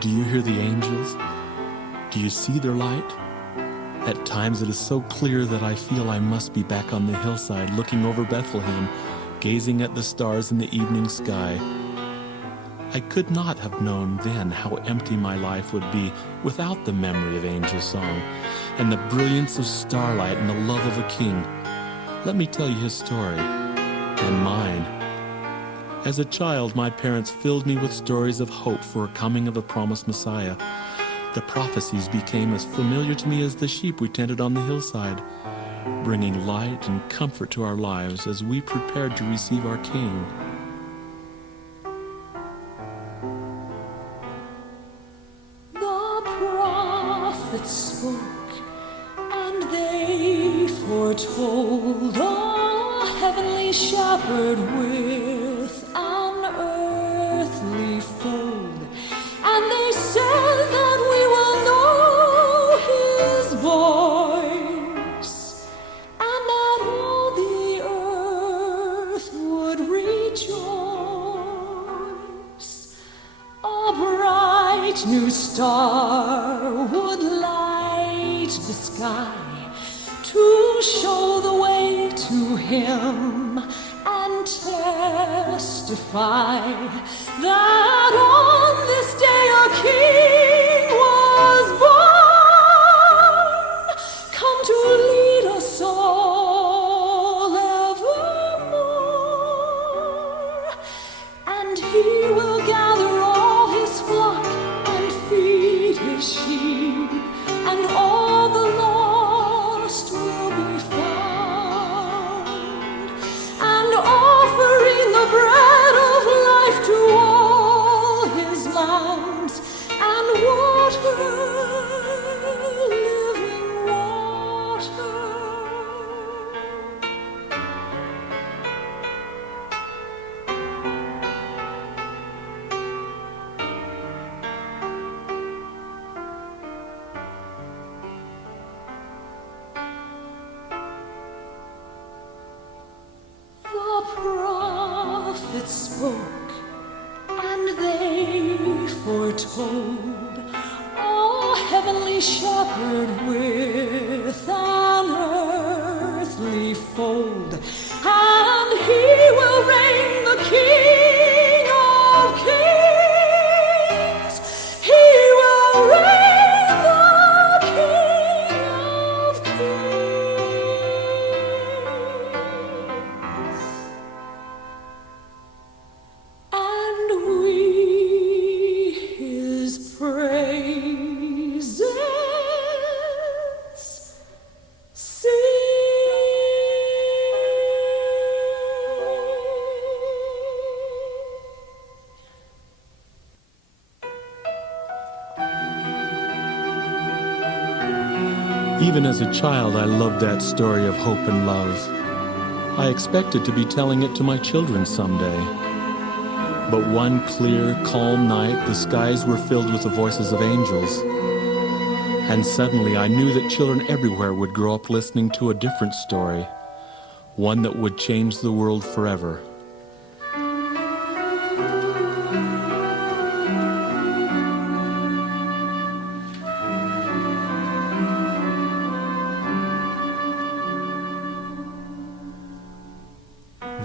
Do you hear the angels? Do you see their light? At times it is so clear that I feel I must be back on the hillside looking over Bethlehem, gazing at the stars in the evening sky. I could not have known then how empty my life would be without the memory of angel song and the brilliance of starlight and the love of a king. Let me tell you his story, and mine. As a child, my parents filled me with stories of hope for a coming of a promised Messiah. The prophecies became as familiar to me as the sheep we tended on the hillside, bringing light and comfort to our lives as we prepared to receive our King. The prophets spoke, and they foretold a heavenly shepherd with an earthly fold, and they said that we will know his voice, and that all the earth would rejoice. A bright new star would light the sky to show the way to him and testify that on this day a king was born, come to lead us all evermore, and he will gather all his flock and feed his sheep, and all the lost will be found, and offering the bread of life to all his lambs, and water, living water. The prophets spoke, and they foretold a heavenly shepherd with an earthly fold, and he will reign the King of kings. He will reign the King of kings. And we his praises sing. Even as a child, I loved that story of hope and love. I expected to be telling it to my children someday. But one clear, calm night, the skies were filled with the voices of angels. And suddenly I knew that children everywhere would grow up listening to a different story, one that would change the world forever.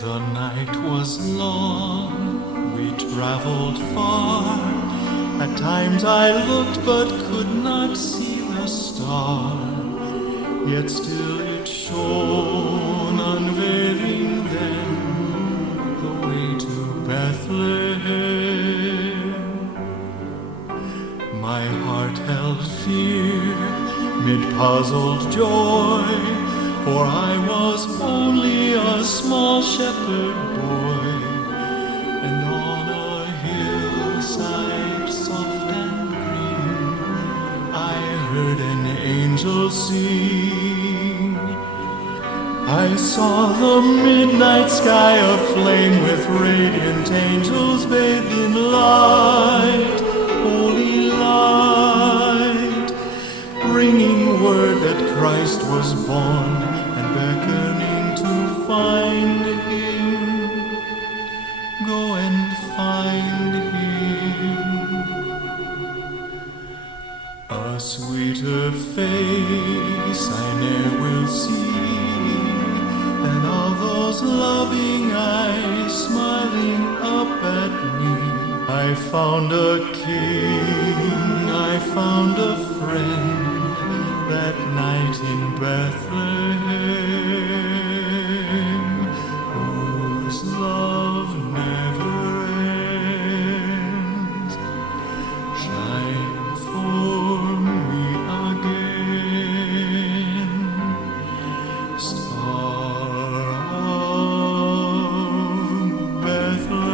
The night was long, we traveled far. At times I looked but could not see the star. Yet still it shone, unveiling then the way to Bethlehem. My heart held fear mid puzzled joy, for I was only a small shepherd boy, and on a hillside soft and green I heard an angel sing. I saw the midnight sky aflame with radiant angels bathed in light, holy light, bringing word that Christ was born, beckoning to find him. Go and find him. face I ne'er will see, and all those loving eyes smiling up at me. I found a king, I found a friend that night in Bethlehem, whose love never ends. Shine for me again, Star of Bethlehem.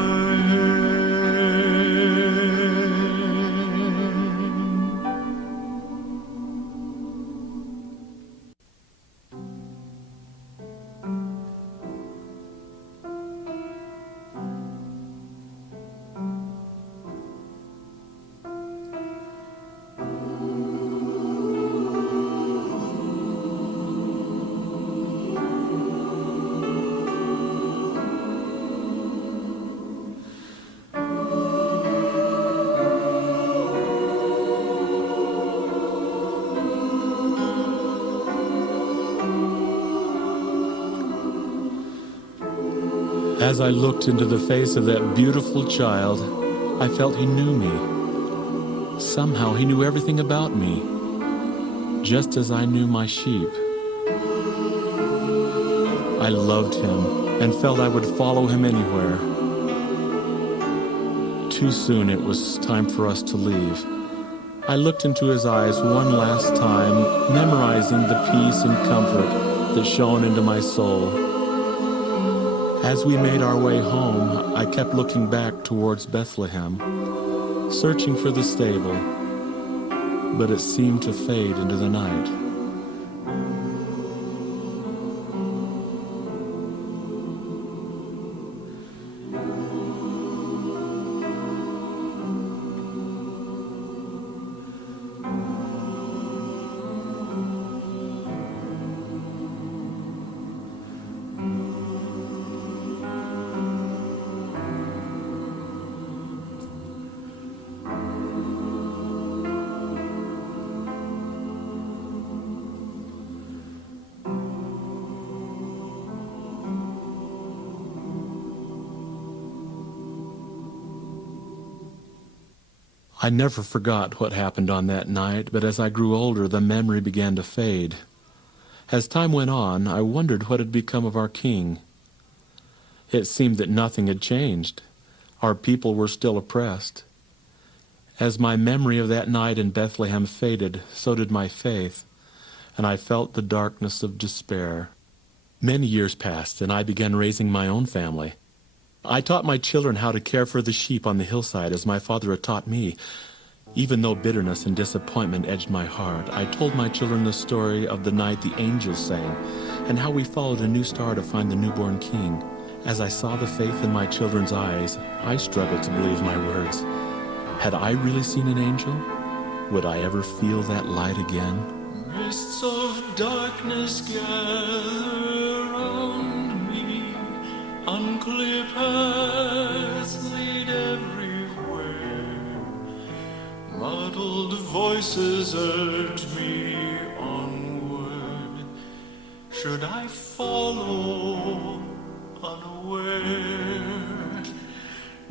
As I looked into the face of that beautiful child, I felt he knew me. Somehow he knew everything about me, just as I knew my sheep. I loved him and felt I would follow him anywhere. Too soon it was time for us to leave. I looked into his eyes one last time, memorizing the peace and comfort that shone into my soul. As we made our way home, I kept looking back towards Bethlehem, searching for the stable, but it seemed to fade into the night. I never forgot what happened on that night, but as I grew older, the memory began to fade. As time went on, I wondered what had become of our king. It seemed that nothing had changed. Our people were still oppressed. As my memory of that night in Bethlehem faded, so did my faith, and I felt the darkness of despair. Many years passed, and I began raising my own family. I taught my children how to care for the sheep on the hillside as my father had taught me. Even though bitterness and disappointment edged my heart, I told my children the story of the night the angels sang and how we followed a new star to find the newborn king. As I saw the faith in my children's eyes, I struggled to believe my words. Had I really seen an angel? Would I ever feel that light again? Mists of darkness gather round me, unclear paths lead everywhere, muddled voices urge me onward. Should I follow unaware?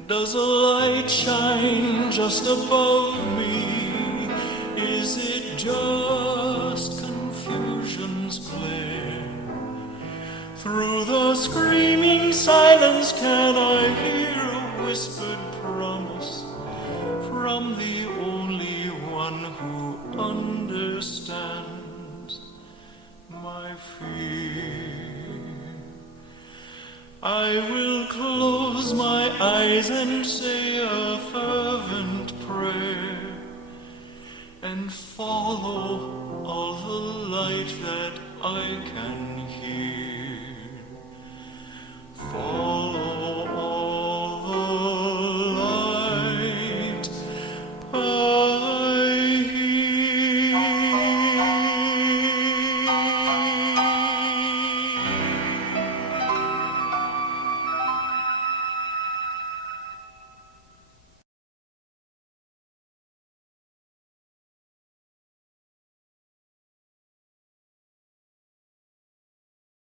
Does a light shine just above me? Is it just confusion's glare? Through the screaming silence can I hear a whispered promise from the only one who understands my fear. I will close my eyes and say a fervent prayer and follow all the light that I can hear. Follow